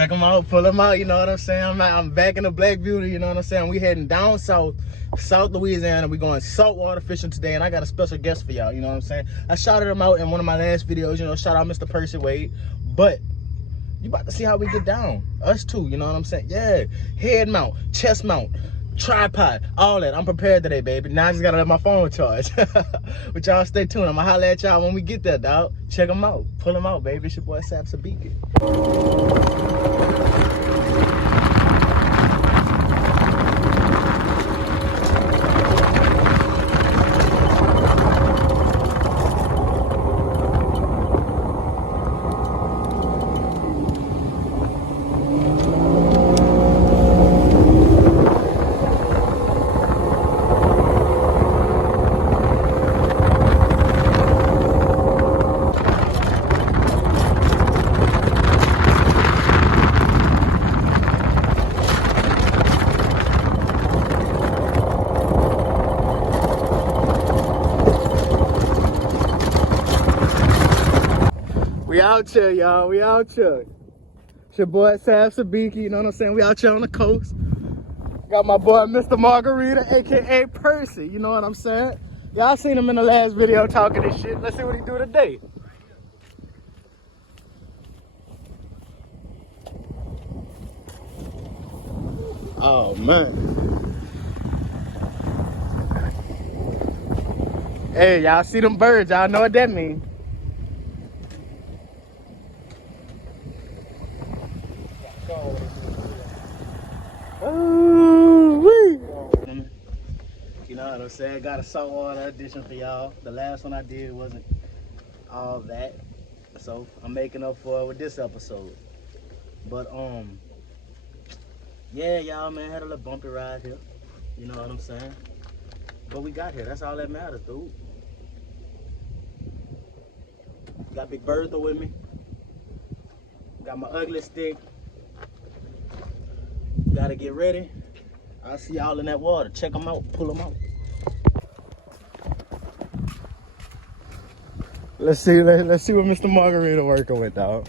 check them out, pull them out, you know what I'm saying? I'm back in the Black Beauty, you know what I'm saying? We heading down south, South Louisiana. We going saltwater fishing today, and I got a special guest for y'all, you know what I'm saying? I shouted him out in one of my last videos, you know, shout out Mr. Percy Wade. But you about to see how we get down. Us too, you know what I'm saying? Yeah, head mount, chest mount, tripod, all that. I'm prepared today, baby. Now I just gotta let my phone charge. But y'all stay tuned. I'm gonna holler at y'all when we get there, dog. Check them out. Pull them out, baby. It's your boy SABIKI. We out here, y'all. We out here. It's your boy SABIKI, you know what I'm saying? We out here on the coast. Got my boy Mr.Margarita, aka Percy, you know what I'm saying? Y'all seen him in the last video talking this shit. Let's see what he do today. Oh man. Hey, y'all see them birds, y'all know what that means. Ooh-wee. You know what I'm saying? Got a saltwater edition for y'all. The last one I did wasn't all that, so I'm making up for it with this episode. But yeah, y'all, man, had a little bumpy ride here. You know what I'm saying? But we got here. That's all that matters, dude. Got Big Bertha with me. Got my ugly stick. Gotta get ready. I'll see y'all in that water. Check them out. Pull them out. Let's see what Mr. Margarita working with, dog.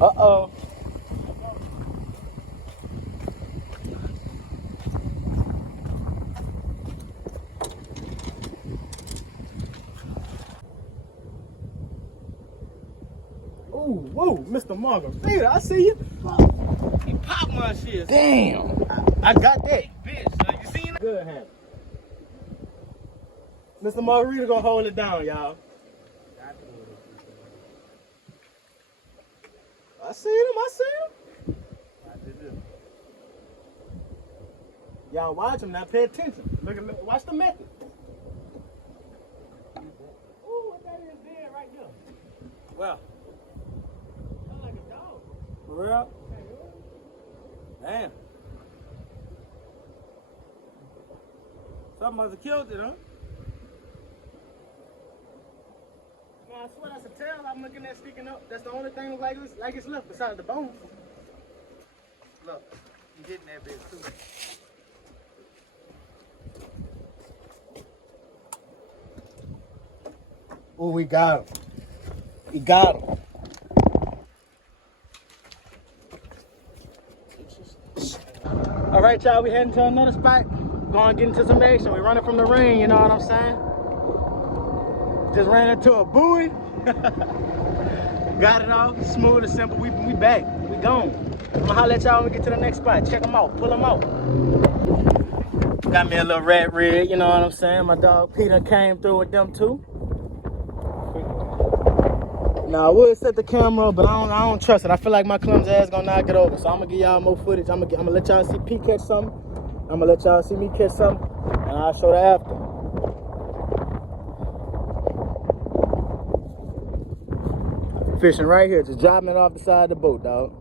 Uh-oh. Ooh, whoa, Mr. Margarita, I see you. He popped my shit. Damn. I got that. Bitch, like, you seen that? Good hand. Mr. Margarita gonna hold it down, y'all. I see him, I see him. Y'all watch him now, pay attention. Look, watch the method. Ooh, what that is there right there? Well, Sound like a dog. for real? Damn. Something must have killed it, huh? Man, I swear that's a tail I'm looking at sticking up. That's the only thing like it's left besides the bones. Look, he's hitting that bitch too. Oh, we got him. We got him. All right, y'all, we heading to another spot. Going to get into some action. We running from the rain, you know what I'm saying? Just ran into a buoy. Got it all smooth and simple. We back. We gone. I'm gonna holler at y'all when we get to the next spot. Check them out. Pull them out. Got me a little rat rig, you know what I'm saying? My dog Peter came through with them too. Now I would set the camera up, but I don't trust it. I feel like my clumsy ass gonna knock it over. So I'm gonna give y'all more footage. I'm gonna let y'all see P catch something. I'm gonna let y'all see me catch something, and I'll show the after. Fishing right here, just dropping it off the side of the boat, dog.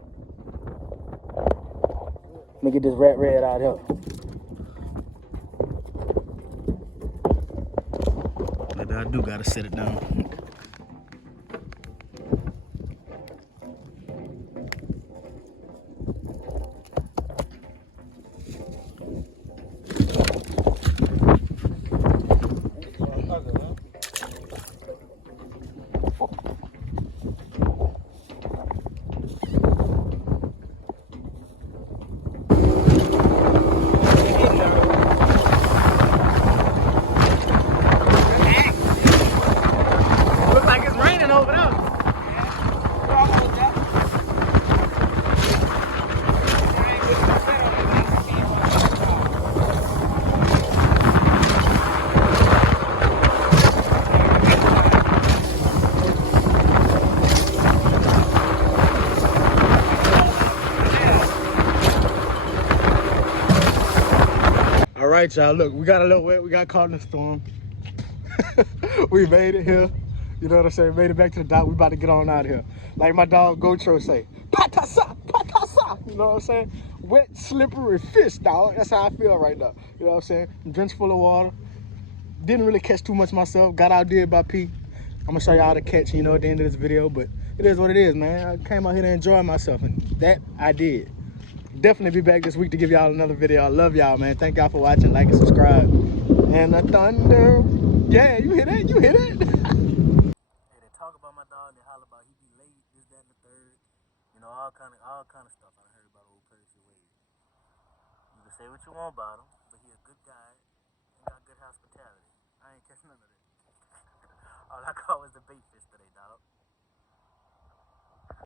Let me get this rat red out here. do gotta set it down. Looks like it's raining over there. All right, y'all, look, we got a little wet. We got caught in a storm. We made it here. You know what I'm saying? Made it back to the dock. We about to get on out of here. Like my dog Gotro say, patasa, patasa. You know what I'm saying? Wet, slippery fish, dog. That's how I feel right now. You know what I'm saying? I'm drenched full of water. Didn't really catch too much myself. Got outdid by P. I'm gonna show y'all how to catch, you know, at the end of this video. But it is what it is, man. I came out here to enjoy myself, and that I did. Definitely be back this week to give y'all another video. I love y'all, man. Thank y'all for watching. Like and subscribe. And the thunder. Yeah, you hear that? You hear that? Hey, they talk about my dog. They holler about he be late, this, that, and the third. You know, all kind of stuff I heard about old Percy Wade. You can say what you want about him, but he a good guy and got good hospitality. I ain't catch none of that. All I call